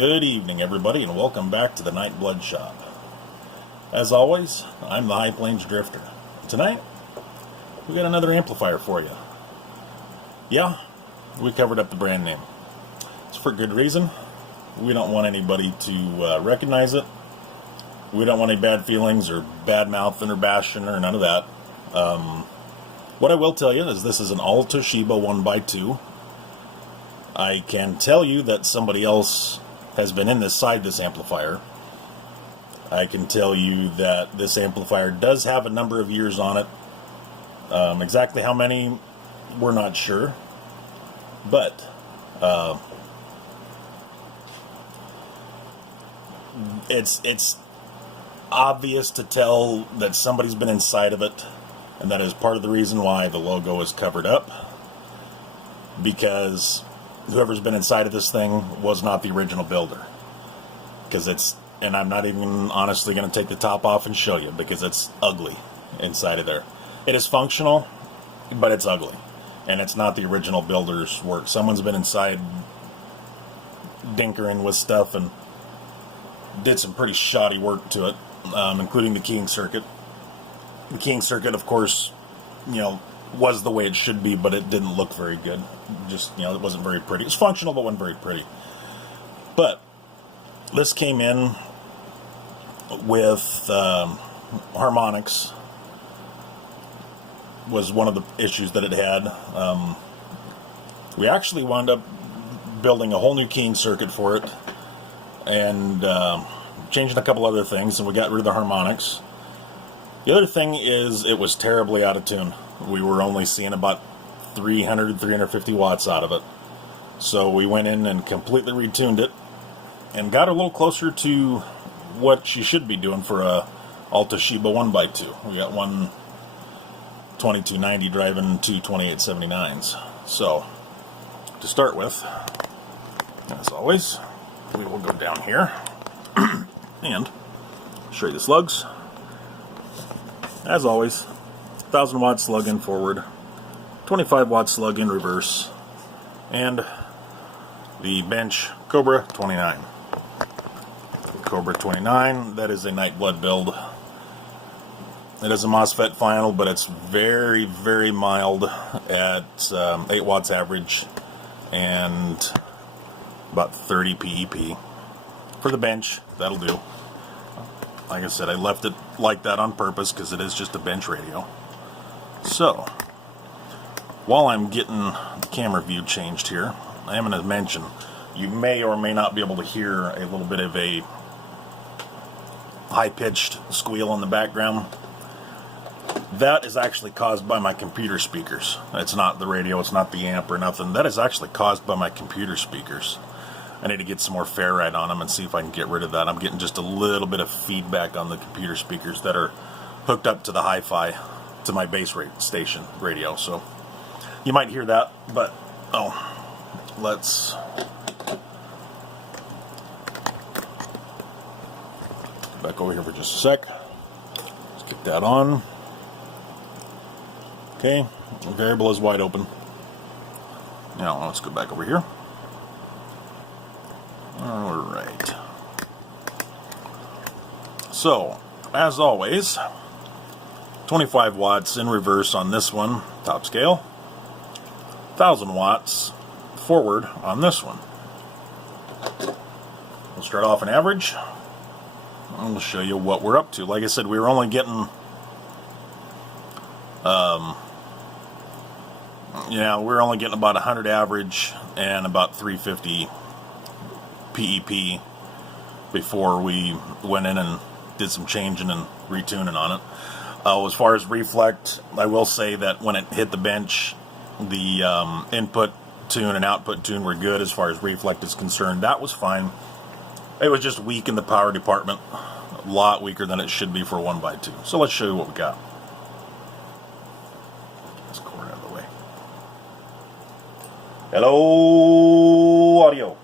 Good evening, everybody, and welcome back to the NightBlood shop. As always, I'm the High Plains Drifter. Tonight, we got another amplifier for you. Yeah, we covered up the brand name. It's for good reason. We don't want anybody to recognize it. We don't want any bad feelings or bad mouthing or bashing or none of that. What I will tell you is this is an all Toshiba 1x2. I can tell you that somebody else has been inside this amplifier. I can tell you that this amplifier does have a number of years on it. Exactly how many, we're not sure. But it's obvious to tell that somebody's been inside of it, and that is part of the reason why the logo is covered up, because whoever's been inside of this thing was not the original builder. And I'm not even honestly going to take the top off and show you, because it's ugly inside of there. It is functional, but it's ugly. And it's not the original builder's work. Someone's been inside dinkering with stuff and did some pretty shoddy work to it, including the keying circuit. The keying circuit, of course, was the way it should be, but it didn't look very good. Just, it wasn't very pretty. It was functional, but wasn't very pretty. But this came in with harmonics. Was one of the issues that it had. We actually wound up building a whole new keying circuit for it, and changing a couple other things, and we got rid of the harmonics. The other thing is it was terribly out of tune. We were only seeing about 350 watts out of it. So we went in and completely retuned it and got a little closer to what you should be doing for a Toshiba 1x2. We got one 2290 driving two 2879s. So to start with, as always, we will go down here and show you the slugs. As always, 1000 watt slug in forward, 25 watt slug in reverse, and the bench Cobra 29. Cobra 29, that is a NightBlood build. It is a MOSFET final, but it's very, very mild at 8 watts average and about 30 PEP. For the bench, that'll do. Like I said, I left it like that on purpose because it is just a bench radio. So, while I'm getting the camera view changed here, I am going to mention, you may or may not be able to hear a little bit of a high-pitched squeal in the background. That is actually caused by my computer speakers. It's not the radio, it's not the amp or nothing. That is actually caused by my computer speakers. I need to get some more ferrite on them and see if I can get rid of that. I'm getting just a little bit of feedback on the computer speakers that are hooked up to the hi-fi, to my base rate station radio. So you might hear that, but let's go back over here for just a sec. Let's get that on. Okay, the variable is wide open. Now let's go back over here. Alright. So, as always, 25 watts in reverse on this one, top scale. 1000 watts forward on this one. We'll start off an average. And we'll show you what we're up to. Like I said, we were only getting we're only getting about 100 average and about 350 PEP before we went in and did some changing and retuning on it. As far as reflect, I will say that when it hit the bench, the input tune and output tune were good as far as reflect is concerned. That was fine. It was just weak in the power department. A lot weaker than it should be for a 1x2. So let's show you what we got. This cord out of the way. Hello, audio.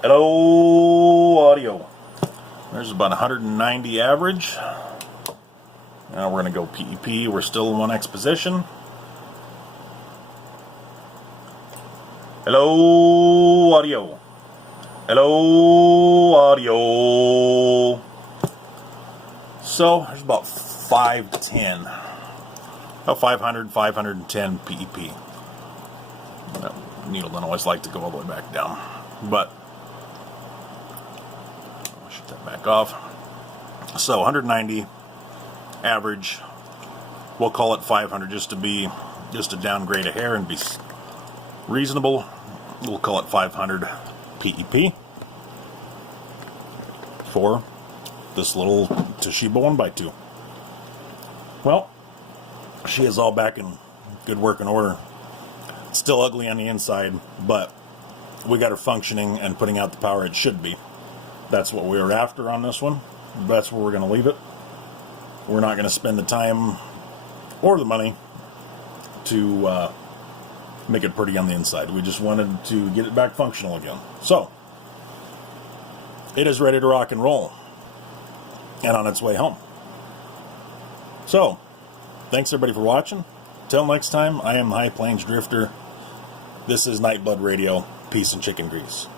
Hello, audio. There's about 190 average. Now we're going to go PEP. We're still in 1x position. Hello, audio. Hello, audio. So, there's about 5 to 10. About 500, 510 PEP. That needle doesn't always like to go all the way back down. But, I'll shut that back off. So, 190 average. We'll call it 500 just to downgrade a hair and be reasonable. We'll call it 500 PEP for this little Toshiba 1x2. Well, she is all back in good working order. Still ugly on the inside, but we got her functioning and putting out the power it should be. That's what we were after on this one. That's where we're going to leave it. We're not going to spend the time or the money to make it pretty on the inside. We just wanted to get it back functional again. So, it is ready to rock and roll and on its way home. So, thanks everybody for watching. Till next time, I am High Plains Drifter. This is NightBlood Radio. Peace and chicken grease.